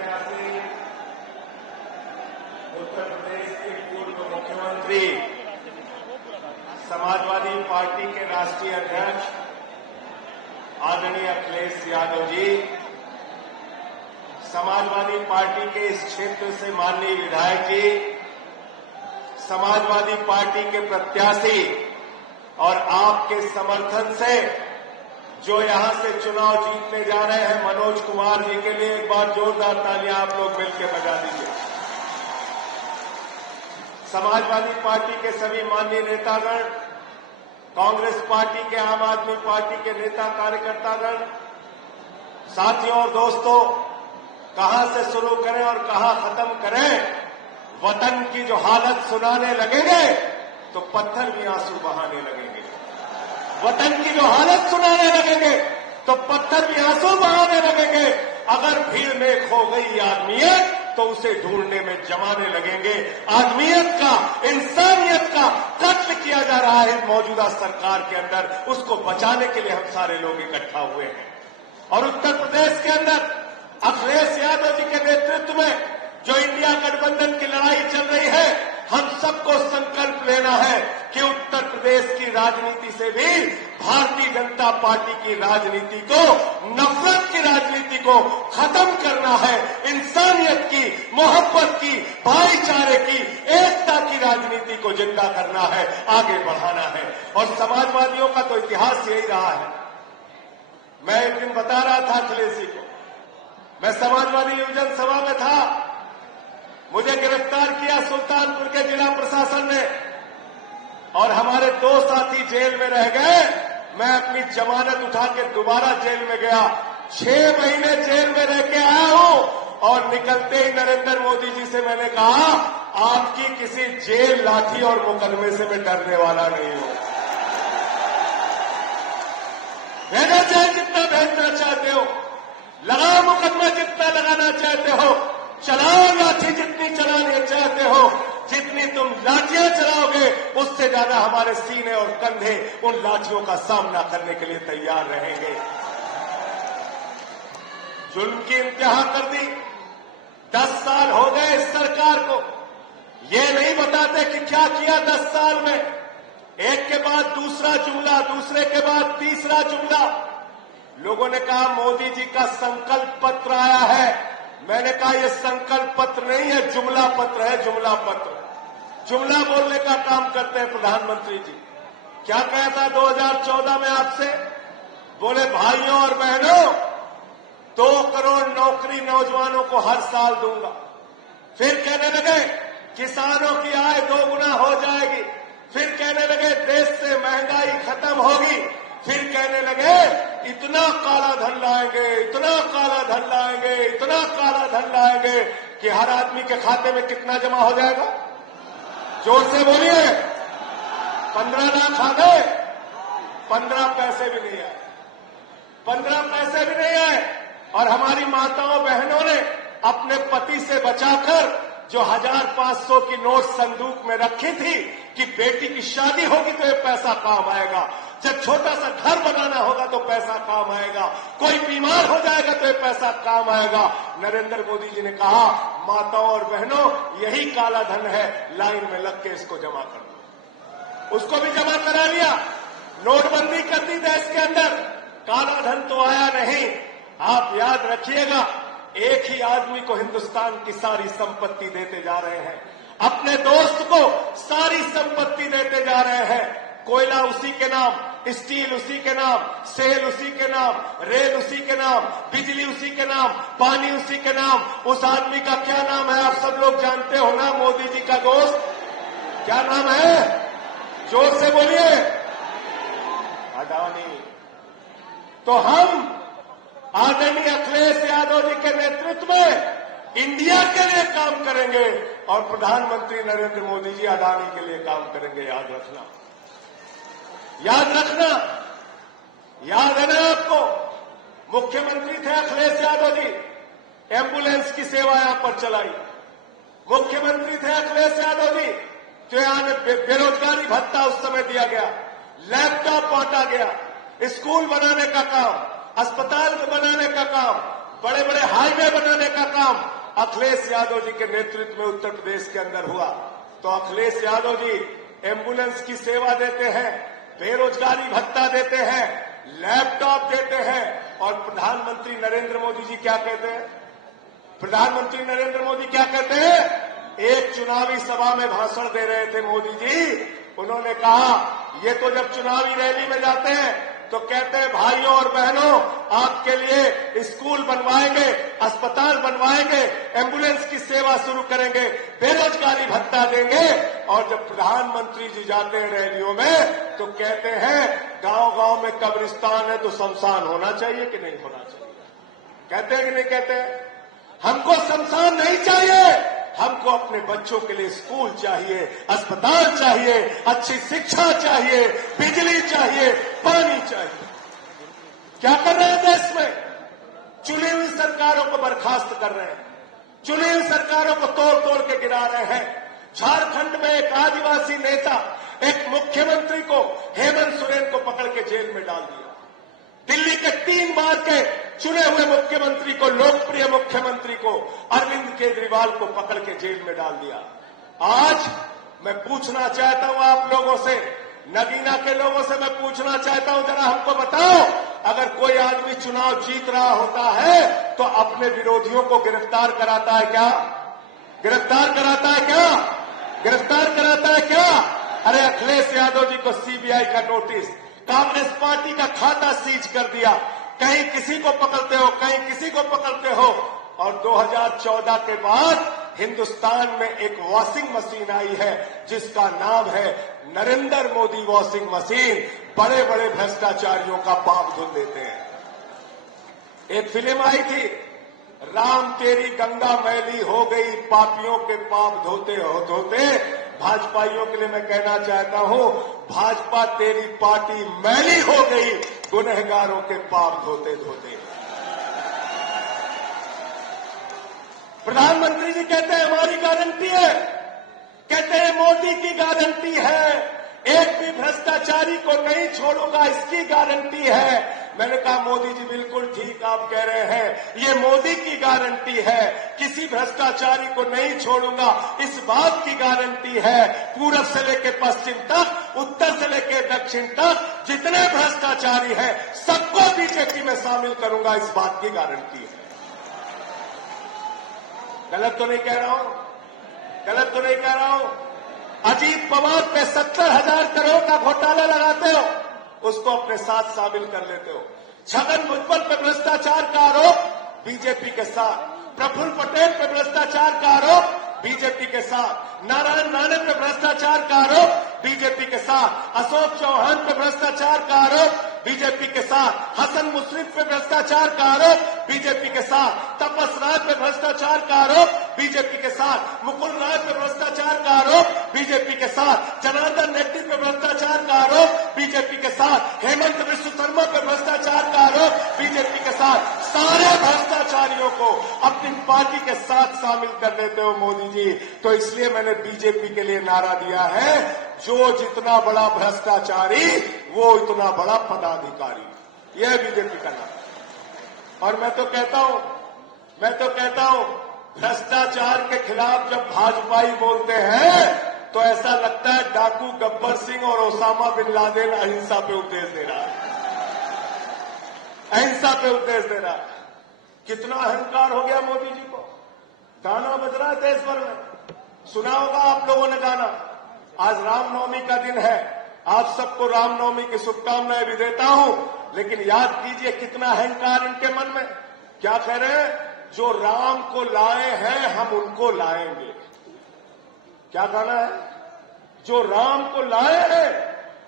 प्रत्याशी उत्तर प्रदेश के पूर्व मुख्यमंत्री समाजवादी पार्टी के राष्ट्रीय अध्यक्ष आदरणीय अखिलेश यादव जी, समाजवादी पार्टी के इस क्षेत्र से माननीय विधायक जी, समाजवादी पार्टी के प्रत्याशी और आपके समर्थन से जो यहां से चुनाव जीतने जा रहे हैं मनोज कुमार जी के लिए एक बार जोरदार तालियां आप लोग मिलकर बजा दीजिए। समाजवादी पार्टी के सभी माननीय नेतागण, कांग्रेस पार्टी के, आम आदमी पार्टी के नेता कार्यकर्तागण, साथियों और दोस्तों, कहां से शुरू करें और कहां खत्म करें? वतन की जो हालत सुनाने लगेंगे तो पत्थर भी आंसू बहाने लगेंगे। वतन की जो हालत सुनाने लगेंगे तो पत्थर भी आंसू बहाने लगेंगे। अगर भीड़ में खो गई आदमियत तो उसे ढूंढने में जमाने लगेंगे। आदमियत का, इंसानियत का कत्ल किया जा रहा है मौजूदा सरकार के अंदर, उसको बचाने के लिए हम सारे लोग इकट्ठा हुए हैं। और उत्तर प्रदेश के अंदर अखिलेश यादव जी के नेतृत्व में जो इंडिया गठबंधन की लड़ाई चल रही है, हम सबको संकल्प लेना है कि उत्तर प्रदेश की राजनीति से भी भारतीय जनता पार्टी की राजनीति को, नफरत की राजनीति को खत्म करना है। इंसानियत की, मोहब्बत की, भाईचारे की, एकता की राजनीति को जिंदा करना है, आगे बढ़ाना है। और समाजवादियों का तो इतिहास यही रहा है। मैं एक दिन बता रहा था अखिलेश जी को, मैं समाजवादी युवजन सभा में था, मुझे गिरफ्तार किया सुल्तानपुर के जिला प्रशासन ने और हमारे 2 साथी जेल में रह गए। मैं अपनी जमानत उठा के दोबारा जेल में गया। 6 महीने जेल में रह के आया हूं और निकलते ही नरेंद्र मोदी जी से मैंने कहा, आपकी किसी जेल, लाठी और मुकदमे से मैं डरने वाला नहीं हूं। भेजना चाहे जितना भेजना चाहते हो, लगाओ मुकदमा जितना लगाना चाहते हो, चलाओ लाठी जितनी चलानी चाहते हो, जितनी तुम लाठियां चलाओगे उससे ज्यादा हमारे सीने और कंधे उन लाठियों का सामना करने के लिए तैयार रहेंगे। जुल्म की इंतहा कर दी। 10 साल हो गए इस सरकार को, ये नहीं बताते कि क्या किया 10 साल में। एक के बाद दूसरा जुमला, दूसरे के बाद तीसरा जुमला। लोगों ने कहा मोदी जी का संकल्प पत्र आया है। मैंने कहा यह संकल्प पत्र नहीं है, जुमला पत्र है, जुमला पत्र। जुमला बोलने का काम करते हैं प्रधानमंत्री जी। क्या कहा था 2014 में आपसे? बोले भाइयों और बहनों, 2 करोड़ नौकरी नौजवानों को हर साल दूंगा। फिर कहने लगे किसानों की आय 2 गुना हो जाएगी। फिर कहने लगे देश से महंगाई खत्म होगी। फिर कहने लगे इतना काला धन लाएंगे, इतना काला धन लाएंगे, इतना काला धन लाएंगे कि हर आदमी के खाते में कितना जमा हो जाएगा? जोर से बोलिए। 15 लाख आ गए, 15 पैसे भी नहीं आए, 15 पैसे भी नहीं आए। और हमारी माताओं बहनों ने अपने पति से बचाकर जो 1500 की नोट संदूक में रखी थी कि बेटी की शादी होगी तो ये पैसा काम आएगा, जब छोटा सा घर बनाना होगा तो पैसा काम आएगा, कोई बीमार हो जाएगा तो ये पैसा काम आएगा। नरेंद्र मोदी जी ने कहा माताओं और बहनों यही काला धन है, लाइन में लग के इसको जमा कर दो। उसको भी जमा करा लिया। नोटबंदी कर दी देश के अंदर, काला धन तो आया नहीं। आप याद रखिएगा, एक ही आदमी को हिंदुस्तान की सारी संपत्ति देते जा रहे हैं, अपने दोस्त को सारी संपत्ति देते जा रहे हैं। कोयला उसी के नाम, स्टील उसी के नाम, सेल उसी के नाम, रेल उसी के नाम, बिजली उसी के नाम, पानी उसी के नाम। उस आदमी का क्या नाम है आप सब लोग जानते हो ना? मोदी जी का दोस्त क्या नाम है? जोर से बोलिए। अडानी। तो हम आदरणीय अखिलेश यादव जी के नेतृत्व में इंडिया के लिए काम करेंगे और प्रधानमंत्री नरेंद्र मोदी जी अडानी के लिए काम करेंगे। याद रखना, याद रखना। याद है ना आपको, मुख्यमंत्री थे अखिलेश यादव जी, एम्बुलेंस की सेवा यहां पर चलाई। मुख्यमंत्री थे अखिलेश यादव जी, तो यहां बेरोजगारी भत्ता उस समय दिया गया, लैपटॉप बांटा गया, स्कूल बनाने का काम, अस्पताल बनाने का काम, बड़े बड़े हाईवे बनाने का काम अखिलेश यादव जी के नेतृत्व में उत्तर प्रदेश के अंदर हुआ। तो अखिलेश यादव जी एम्बुलेंस की सेवा देते हैं, बेरोजगारी भत्ता देते हैं, लैपटॉप देते हैं, और प्रधानमंत्री नरेंद्र मोदी जी क्या कहते हैं? प्रधानमंत्री नरेंद्र मोदी क्या कहते हैं? एक चुनावी सभा में भाषण दे रहे थे मोदी जी, उन्होंने कहा ये तो जब चुनावी रैली में जाते हैं तो कहते हैं भाइयों और बहनों आपके लिए स्कूल बनवाएंगे, अस्पताल बनवाएंगे, एम्बुलेंस की सेवा शुरू करेंगे, बेरोजगारी भत्ता देंगे, और जब प्रधानमंत्री जी जाते हैं रैलियों में तो कहते हैं गांव गांव में कब्रिस्तान है तो शमशान होना चाहिए कि नहीं होना चाहिए? कहते हैं कि नहीं कहते हैं? हमको शमशान नहीं चाहिए, हमको अपने बच्चों के लिए स्कूल चाहिए, अस्पताल चाहिए, अच्छी शिक्षा चाहिए, बिजली चाहिए, पानी चाहिए। क्या कर रहे हैं देश में? चुनी हुई सरकारों को बर्खास्त कर रहे हैं, चुनी हुई सरकारों को तोड़ तोड़ के गिरा रहे हैं। झारखंड में एक आदिवासी नेता, एक मुख्यमंत्री को, हेमंत सोरेन को पकड़ के जेल में डाल दिया। दिल्ली के 3 बार के चुने हुए मुख्यमंत्री को, लोकप्रिय मुख्यमंत्री को, अरविंद केजरीवाल को पकड़ के जेल में डाल दिया। आज मैं पूछना चाहता हूं आप लोगों से, नगीना के लोगों से मैं पूछना चाहता हूं, जरा हमको बताओ, अगर कोई आदमी चुनाव जीत रहा होता है तो अपने विरोधियों को गिरफ्तार कराता है क्या? गिरफ्तार कराता है क्या? गिरफ्तार कराता है क्या? अरे अखिलेश यादव जी को सीबीआई का नोटिस, कांग्रेस पार्टी का खाता सीज कर दिया, कहीं किसी को पकड़ते हो, कहीं किसी को पकड़ते हो। और 2014 के बाद हिंदुस्तान में एक वॉशिंग मशीन आई है जिसका नाम है नरेंद्र मोदी वॉशिंग मशीन। बड़े बड़े भ्रष्टाचारियों का पाप धुल देते हैं। एक फिल्म आई थी, राम तेरी गंगा मैली हो गई, पापियों के पाप धोते हो धोते। भाजपाइयों के लिए मैं कहना चाहता हूं, भाजपा तेरी पार्टी मैली हो गई, गुनहगारों के पाप धोते धोते। प्रधानमंत्री जी कहते हैं हमारी गारंटी है, कहते हैं मोदी की गारंटी है, एक भी भ्रष्टाचारी को नहीं छोड़ूंगा, इसकी गारंटी है। मैंने कहा मोदी जी बिल्कुल ठीक आप कह रहे हैं, ये मोदी की गारंटी है, किसी भ्रष्टाचारी को नहीं छोड़ूंगा, इस बात की गारंटी है। पूरब से लेकर पश्चिम तक, उत्तर से लेकर दक्षिण तक जितने भ्रष्टाचारी हैं सबको बीजेपी में शामिल करूंगा, इस बात की गारंटी है। गलत तो नहीं कह रहा हूं? गलत तो नहीं कह रहा हूं? अजीत पवार पे 70,000 करोड़ का घोटाला लगाते हो, उसको अपने साथ शामिल कर लेते हो। छगन भुजबल पे भ्रष्टाचार का आरोप, बीजेपी के साथ। प्रफुल्ल पटेल पे भ्रष्टाचार का आरोप, बीजेपी के साथ। नारायण राणे पे भ्रष्टाचार का आरोप, बीजेपी के साथ। अशोक चौहान पे भ्रष्टाचार का आरोप, बीजेपी के साथ। हसन मुश्रीफ पे भ्रष्टाचार का आरोप, बीजेपी के साथ। तपस राय पे भ्रष्टाचार का आरोप, बीजेपी के साथ। मुकुल राय पे भ्रष्टाचार का आरोप, बीजेपी के साथ। जनार्दन रेड्डी पे भ्रष्टाचार का आरोप, बीजेपी के साथ। हेमंत विश्व शर्मा पे भ्रष्टाचार का आरोप, बीजेपी के साथ। सारे भ्रष्टाचारियों को अपनी पार्टी के साथ शामिल कर लेते हो मोदी जी। तो इसलिए मैंने बीजेपी के लिए नारा दिया है, जो जितना बड़ा भ्रष्टाचारी वो इतना बड़ा पदाधिकारी। यह बीजेपी का नाम। और मैं तो कहता हूं भ्रष्टाचार के खिलाफ जब भाजपाई बोलते हैं तो ऐसा लगता है डाकू गब्बर सिंह और ओसामा बिन लादेन अहिंसा पे उपदेश दे रहा है, अहिंसा पे उपदेश दे रहा है। कितना अहंकार हो गया मोदी जी को। गाना बज रहा है देश भर में, सुना होगा आप लोगों ने गाना। आज रामनवमी का दिन है, आप सबको रामनवमी की शुभकामनाएं भी देता हूं, लेकिन याद कीजिए कितना अहंकार इनके मन में। क्या कह रहे हैं? जो राम को लाए हैं हम उनको लाएंगे। क्या कहना है? जो राम को लाए हैं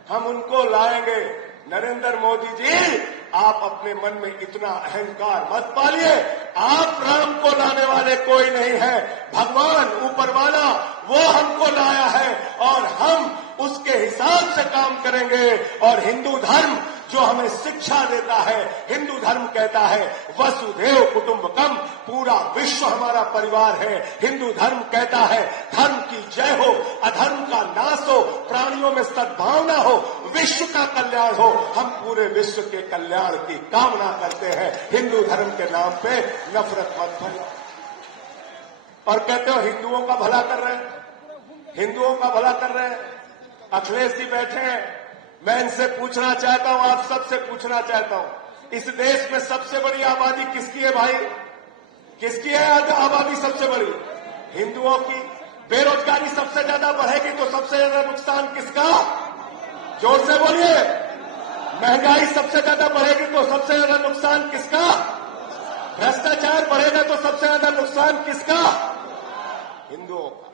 हम उनको लाएंगे। नरेंद्र मोदी जी, आप अपने मन में इतना अहंकार मत पालिए। आप राम को लाने वाले कोई नहीं है, भगवान ऊपर वाला वो हमको लाया है और हम उसके हिसाब से काम करेंगे। और हिंदू धर्म जो हमें शिक्षा देता है। हिंदू धर्म कहता है वसुधैव कुटुंबकम, पूरा विश्व हमारा परिवार है। हिंदू धर्म कहता है धर्म की जय हो, अधर्म का नाश हो, प्राणियों में सद्भावना हो, विश्व का कल्याण हो। हम पूरे विश्व के कल्याण की कामना करते हैं। हिंदू धर्म के नाम पे नफरत मत फैलाओ। और कहते हो हिंदुओं का भला कर रहे हैं, हिंदुओं का भला कर रहे हैं। अखिलेश जी बैठे हैं, मैं इनसे पूछना चाहता हूं, आप सबसे पूछना चाहता हूं, इस देश में सबसे बड़ी आबादी किसकी है भाई? किसकी है आबादी सबसे बड़ी? हिंदुओं की। बेरोजगारी सबसे ज्यादा बढ़ेगी तो सबसे ज्यादा नुकसान किसका? जोर से बोलिए। महंगाई सबसे ज्यादा बढ़ेगी तो सबसे ज्यादा नुकसान किसका? भ्रष्टाचार बढ़ेगा तो सबसे ज्यादा नुकसान किसका? हिंदुओं का।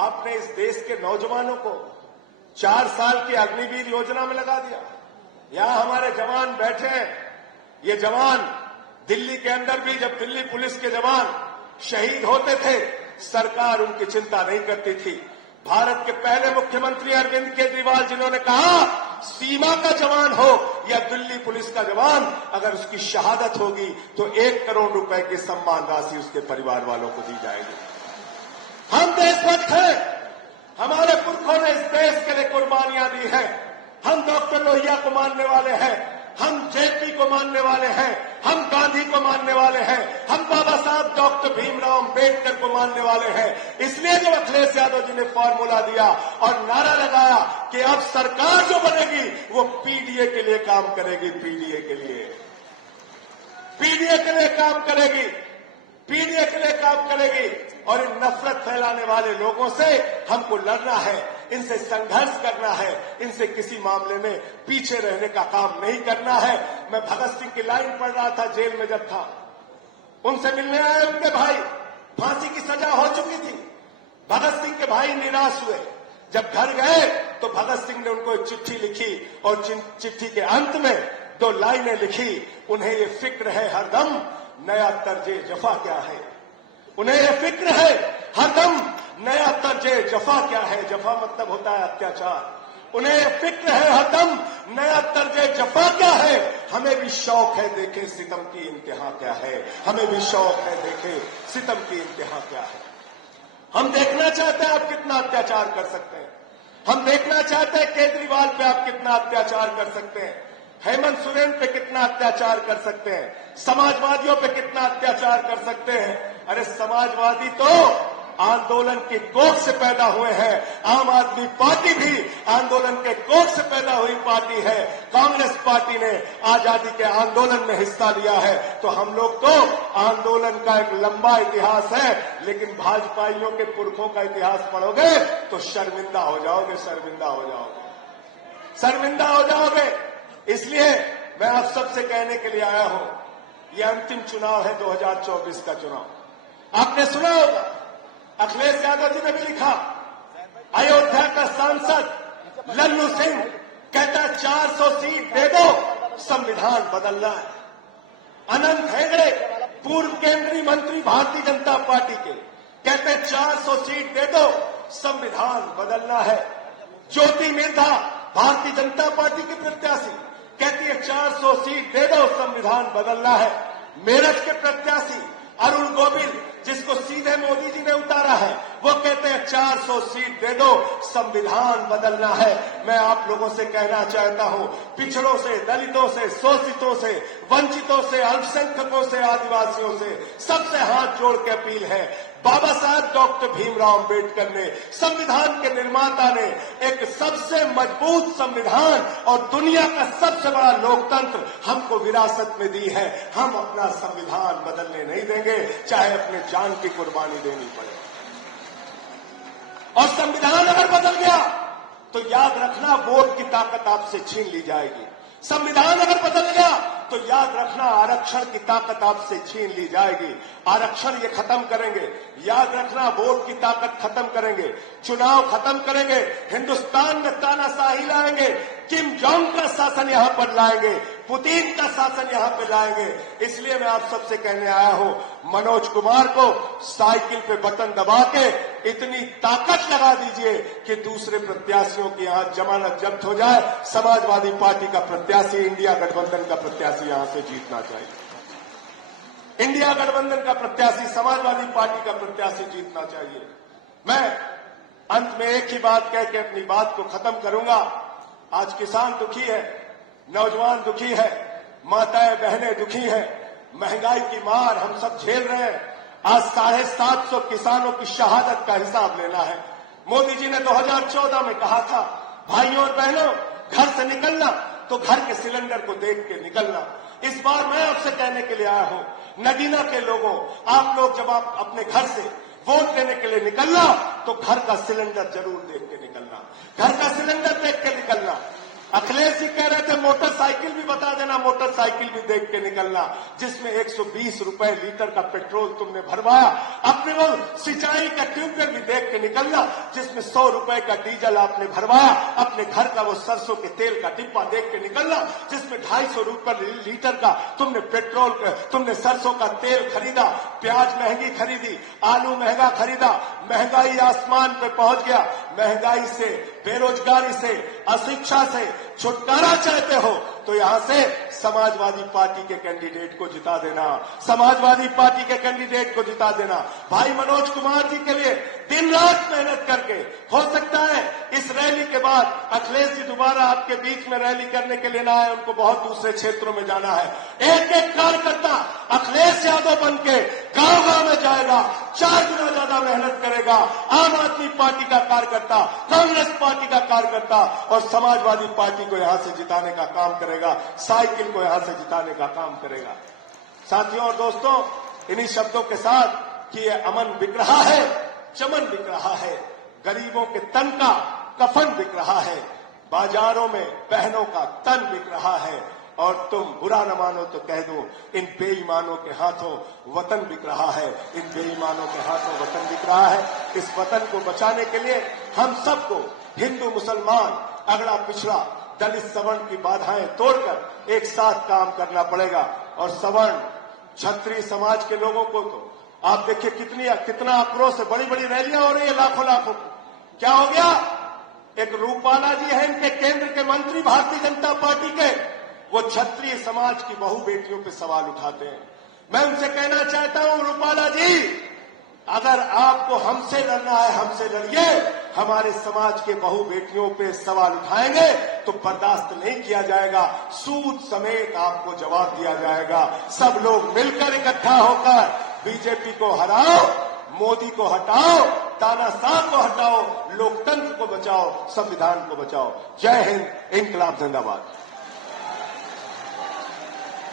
आपने इस देश के नौजवानों को 4 साल की अग्निवीर योजना में लगा दिया। यहां हमारे जवान बैठे हैं। ये जवान दिल्ली के अंदर भी जब दिल्ली पुलिस के जवान शहीद होते थे, सरकार उनकी चिंता नहीं करती थी। भारत के पहले मुख्यमंत्री अरविंद केजरीवाल जिन्होंने कहा सीमा का जवान हो या दिल्ली पुलिस का जवान, अगर उसकी शहादत होगी तो 1 करोड़ रुपए की सम्मान राशि उसके परिवार वालों को दी जाएगी। हम देशभक्त हैं। हमारे पुरखों ने इस देश के लिए कुर्बानियां दी हैं। हम डॉक्टर लोहिया को मानने वाले हैं, हम जेपी को मानने वाले हैं, हम गांधी को मानने वाले हैं, हम बाबा साहब डॉक्टर भीमराव अंबेडकर को मानने वाले हैं। इसलिए जब अखिलेश यादव जी ने फॉर्मूला दिया और नारा लगाया कि अब सरकार जो बनेगी वो पीडीए के लिए काम करेगी, पीडीए के लिए काम करेगी, पीडीए के लिए काम करेगी। और इन नफरत फैलाने वाले लोगों से हमको लड़ना है, इनसे संघर्ष करना है, इनसे किसी मामले में पीछे रहने का काम नहीं करना है। मैं भगत सिंह की लाइन पढ़ रहा था जेल में जब था, उनसे मिलने आए उनके भाई, फांसी की सजा हो चुकी थी। भगत सिंह के भाई निराश हुए। जब घर गए तो भगत सिंह ने उनको एक चिट्ठी लिखी और चिट्ठी के अंत में 2 लाइनें लिखी। उन्हें ये फिक्र है हरदम नया तर्जे जफा क्या है। उन्हें यह फिक्र है हरदम नया तर्जे जफा क्या है। जफा मतलब होता है अत्याचार। उन्हें यह फिक्र है हरदम नया तर्जे जफा क्या है। हमें भी शौक है देखें सितम की इंतहा क्या है। हमें भी शौक है देखें सितम की इंतहा क्या है। हम देखना चाहते हैं आप कितना अत्याचार कर सकते हैं। हम देखना चाहते हैं केजरीवाल पे आप कितना अत्याचार कर सकते हैं, हेमंत सोरेन पे कितना अत्याचार कर सकते हैं, समाजवादियों पे कितना अत्याचार कर सकते हैं। अरे समाजवादी तो आंदोलन की कोख से पैदा हुए हैं। आम आदमी पार्टी भी आंदोलन के कोख से पैदा हुई पार्टी है। कांग्रेस पार्टी ने आजादी के आंदोलन में हिस्सा लिया है। तो हम लोग तो आंदोलन का एक लंबा इतिहास है, लेकिन भाजपाइयों के पुरखों का इतिहास पढ़ोगे तो शर्मिंदा हो जाओगे, शर्मिंदा हो जाओगे, शर्मिंदा हो जाओगे। इसलिए मैं आप सबसे कहने के लिए आया हूं, यह अंतिम चुनाव है 2024 का चुनाव। आपने सुना होगा अखिलेश यादव जी ने भी लिखा, अयोध्या का सांसद लल्लू सिंह कहता 400 सीट दे दो, संविधान बदलना है। अनंत हेगड़े पूर्व केंद्रीय मंत्री भारतीय जनता पार्टी के कहते 400 सीट दे दो, संविधान बदलना है। ज्योति मिर्धा भारतीय जनता पार्टी की प्रत्याशी कहती है 400 सीट दे दो, संविधान बदलना है। मेरठ के प्रत्याशी अरुण गोविल, जिसको सीधे मोदी जी ने उतारा है, वो कहते हैं 400 सीट दे दो, संविधान बदलना है। मैं आप लोगों से कहना चाहता हूं, पिछड़ों से, दलितों से, शोषितों से, वंचितों से, अल्पसंख्यकों से, आदिवासियों से सबसे हाथ जोड़ के अपील है, बाबा साहब डॉक्टर भीमराव अंबेडकर ने, संविधान के निर्माता ने एक सबसे मजबूत संविधान और दुनिया का सबसे बड़ा लोकतंत्र हमको विरासत में दी है। हम अपना संविधान बदलने नहीं देंगे, चाहे अपने जान की कुर्बानी देनी पड़े। और संविधान अगर बदल गया तो याद रखना वोट की ताकत आपसे छीन ली जाएगी। संविधान अगर बदल गया तो याद रखना आरक्षण की ताकत आपसे छीन ली जाएगी। आरक्षण ये खत्म करेंगे, याद रखना वोट की ताकत खत्म करेंगे, चुनाव खत्म करेंगे, हिंदुस्तान में तानाशाही लाएंगे, किम जोंग का शासन यहां पर लाएंगे, पुतिन का शासन यहां पर लाएंगे। इसलिए मैं आप सबसे कहने आया हूं, मनोज कुमार को साइकिल पे बटन दबा के इतनी ताकत लगा दीजिए कि दूसरे प्रत्याशियों की यहां जमानत जब्त हो जाए। समाजवादी पार्टी का प्रत्याशी, इंडिया गठबंधन का प्रत्याशी यहां से जीतना चाहिए। इंडिया गठबंधन का प्रत्याशी, समाजवादी पार्टी का प्रत्याशी जीतना चाहिए। मैं अंत में एक ही बात कह के अपनी बात को खत्म करूंगा। आज किसान दुखी है, नौजवान दुखी है, माताएं बहनें दुखी हैं, महंगाई की मार हम सब झेल रहे हैं। आज 750 किसानों की शहादत का हिसाब लेना है। मोदी जी ने 2014 में कहा था, भाइयों और बहनों, घर से निकलना तो घर के सिलेंडर को देख के निकलना। इस बार मैं आपसे कहने के लिए आया हूं, नगीना के लोगों, आप लोग जब आप अपने घर से वोट देने के लिए निकलना तो घर का सिलेंडर जरूर देख के निकलना, घर का सिलेंडर देख के निकलना। अखिलेश जी कह रहे थे मोटरसाइकिल भी बता देना, मोटरसाइकिल भी देख के निकलना जिसमें 120 रुपए लीटर का पेट्रोल तुमने भरवाया। अपने वो सिंचाई का ट्यूबवेल भी देख के निकलना जिसमें 100 रुपए का डीजल आपने भरवाया। अपने घर का वो सरसों के तेल का डिब्बा देख के निकलना जिसमें 250 रुपए लीटर का तुमने पेट्रोल, तुमने सरसों का तेल खरीदा। प्याज महंगी खरीदी, आलू महंगा खरीदा, महंगाई आसमान पे पहुंच गया। महंगाई से, बेरोजगारी से, अशिक्षा से छुटकारा चाहते हो तो यहां से समाजवादी पार्टी के कैंडिडेट को जिता देना, समाजवादी पार्टी के कैंडिडेट को जिता देना। भाई मनोज कुमार जी के लिए दिन रात मेहनत करके, हो सकता है इस रैली के बाद अखिलेश जी दोबारा आपके बीच में रैली करने के लिए ना आए, उनको बहुत दूसरे क्षेत्रों में जाना है। एक एक कार्यकर्ता अखिलेश यादव बन के गांव गांव में जाएगा, 4 गुना ज्यादा मेहनत करेगा। आम आदमी पार्टी का कार्यकर्ता, कांग्रेस पार्टी का कार्यकर्ता और समाजवादी पार्टी को यहां से जिताने का काम करेगा, साइकिल को यहां से जिताने का काम करेगा। साथियों और दोस्तों, इन्हीं शब्दों के साथ कि ये अमन बिक रहा है, चमन बिक रहा है, गरीबों के तन का कफन बिक रहा है, बाजारों में बहनों का तन बिक रहा है और तुम बुरा न मानो तो कह दो, इन बेईमानों के हाथों वतन बिक रहा है, इन बेईमानों के हाथों वतन बिक रहा है। इस वतन को बचाने के लिए हम सबको, हिंदू मुसलमान, अगड़ा पिछड़ा, दलित सवर्ण की बाधाएं तोड़कर एक साथ काम करना पड़ेगा। और सवर्ण क्षत्रिय समाज के लोगों को तो आप देखिए कितना आक्रोश है, बड़ी बड़ी रैलियां हो रही है, लाखों लाखों। क्या हो गया? एक रूपाला जी है इनके केंद्र के मंत्री भारतीय जनता पार्टी के, वो क्षत्रिय समाज की बहु बेटियों पे सवाल उठाते हैं। मैं उनसे कहना चाहता हूं, रूपाला जी, अगर आपको हमसे लड़ना है, हमसे लड़िए। हमारे समाज के बहु बेटियों पे सवाल उठाएंगे तो बर्दाश्त नहीं किया जाएगा, सूद समेत आपको जवाब दिया जाएगा। सब लोग मिलकर इकट्ठा होकर बीजेपी को हराओ, मोदी को हटाओ, तानाशाह को हटाओ, लोकतंत्र को बचाओ, संविधान को बचाओ। जय हिंद, इंकलाब जिंदाबाद।